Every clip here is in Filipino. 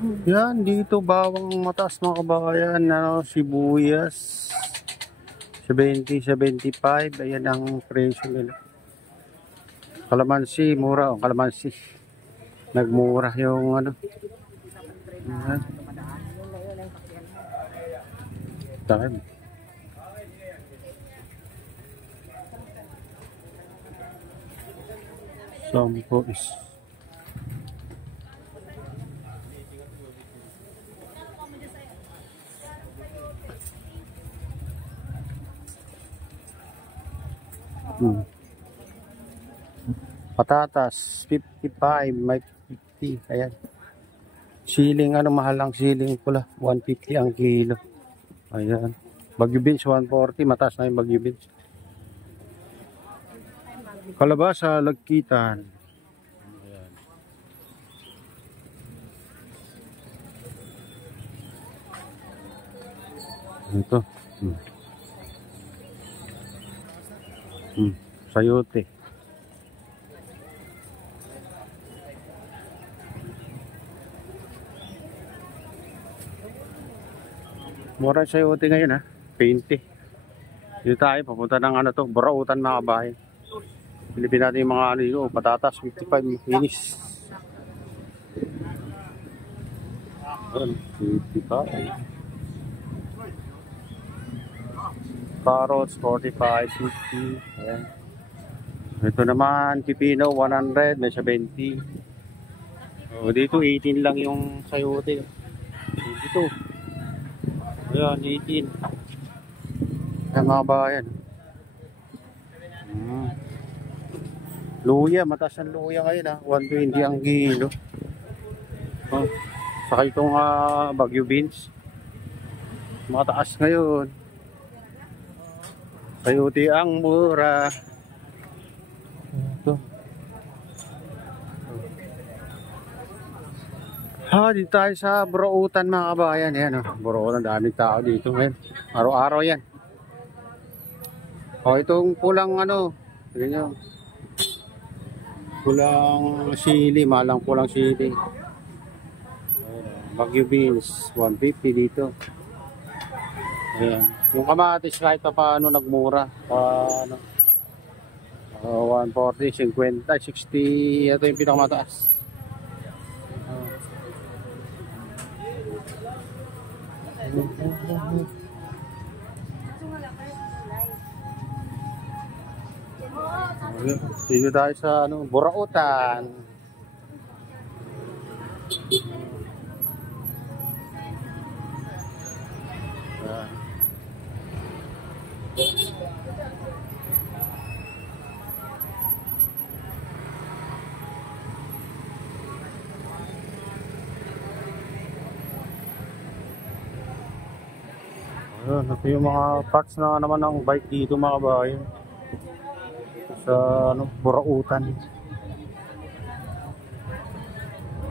Yan, dito bawang mataas mga kabayan, ano, sibuyas 70, 75, ayan ang presyo nila. Kalamansi, mura ang kalamansi. Nagmura yung ano. Ayan. Dami. Sampo is patatas 55, may 50. Ayan. Siling, ano, mahal ang siling pula, 150 ang kilo. Ayan. Bagyo beans 140, mataas na yung bagyo beans. Kalabasa lagkitan. Ayan. Ito. Sayote. Mura sayote ngayon, ha. 20. Dito tayo, papunta ng ano to, Burautan mga bahay. Pilipin natin yung mga ano dito, patatas 55, finish. 55. Carrots 45, 50. Ayan. Ito naman, pipino 100, may 70. O, dito 18 lang yung sayote. Dito. Ayan, 18. Ayan mga bayan. Luya, mataas ang luya ngayon, ha. 120 ang kilo. Oh, saka itong bagyo beans. Mataas ngayon. Sayote ang mura. Ito. Dito tayo sa Burautan mga kabayan. Ayan, oh. Burautan, daming tao dito ngayon. Araw-araw yan. Itong pulang ano, ganyan. Pulang sili, malang pulang sili. Bagyo beans, 150 dito. Ayan. Yung kamatis kahit pa paano nagmura. 140, 50, 60. Ito yung pinakamataas. Dito tayo sa ano, Burautan. Ito yung mga parts na naman ng bike dito mga kabayan. Sa ano, Burautan.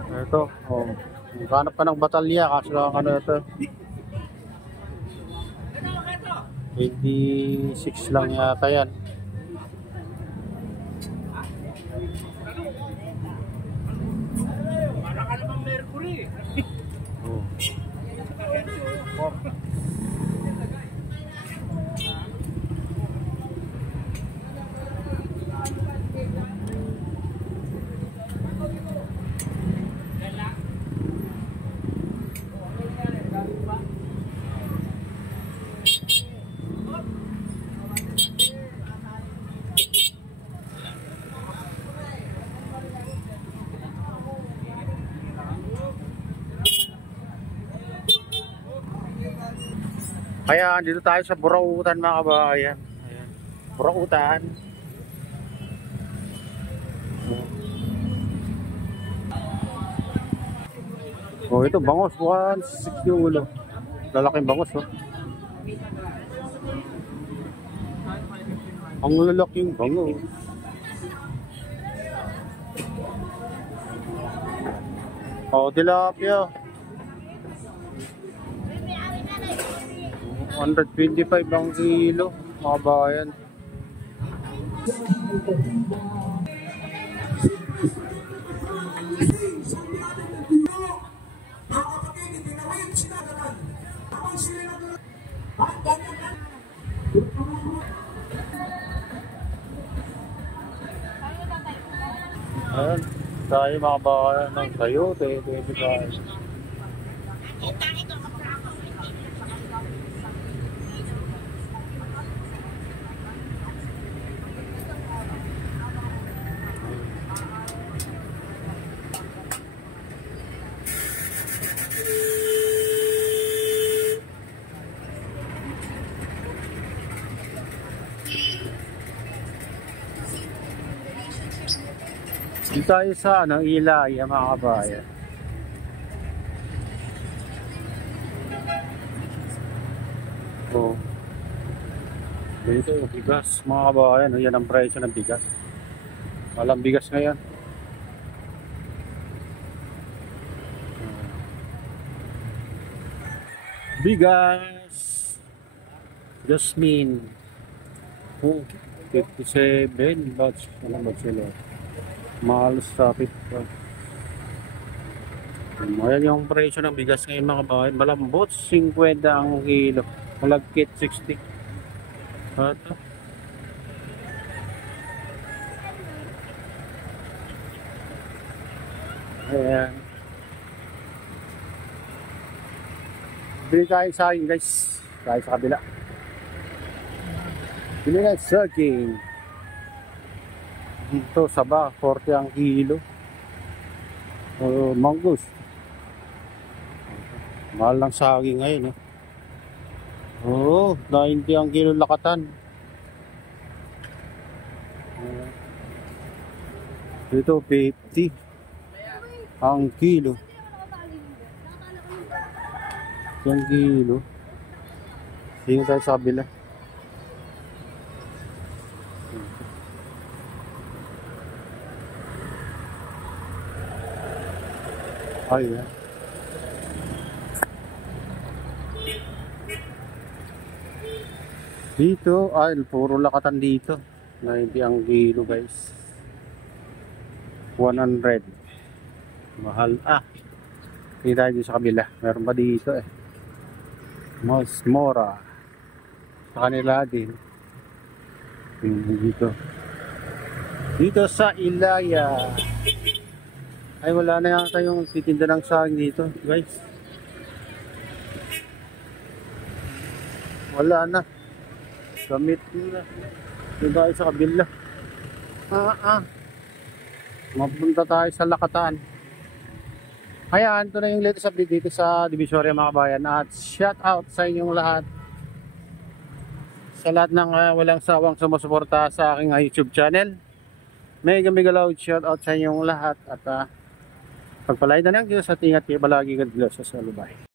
Ito, hanap ka ng batalya kasi lang ano ito. 26 lang yata yan. Para ka namang Mercury. Kaya dito tayo sa Burautan mga kabayan. Ayan. Burautan. Ito bangos, 160 yung ulo. Lalaking bangos, oh. Ang lalaking bangos. Tilapia. 125 ang kilo, mga bayan. Ayan, tayo mga bayan ng sayote, 25. Dito tayo sa Ilaya mga kabayan. Oh. Dito yung bigas mga kabayan. Yan ang presyo ng bigas. Walang bigas ngayon. Bigas. Jasmine. Oh, 57 batch. Walang batch sila. Mahal sa pito. Ayan yung presyo ng bigas ngayon mga kabayan. Malambot 50 ang kilo. Malagkit 60. Ito. Ayan. Bili tayo sa akin guys. Tayo sa kabila. Bili tayo sa akin. Ito saba 40 ang kilo. Mangus. Mahal lang saging ngayon. 90 ang kilo lakatan. Dito 50 ang kilo. Ang kilo. Sino tayo sa kabila? Ayan. Dito, puro lakatan dito. 90 ang kilo guys. 100. Mahal. Hindi tayo dito sa kabila. Meron pa dito Mas mura. Sa kanila din. Dito. Dito sa Ilaya. Ay wala na yata yung titinda ng saging dito guys. Wala na. Gamit na. Doon tayo sa kabila. Mapunta tayo sa lakatan. Ayan, ito na yung latest update dito sa Divisoria mga kabayan. At shout out sa inyong lahat. Sa lahat ng walang sawang sumusuporta sa aking YouTube channel. Mega loud shout out sa inyong lahat. At pagpalain na lang Diyos at ingat kayo palagi God bless sa salubay.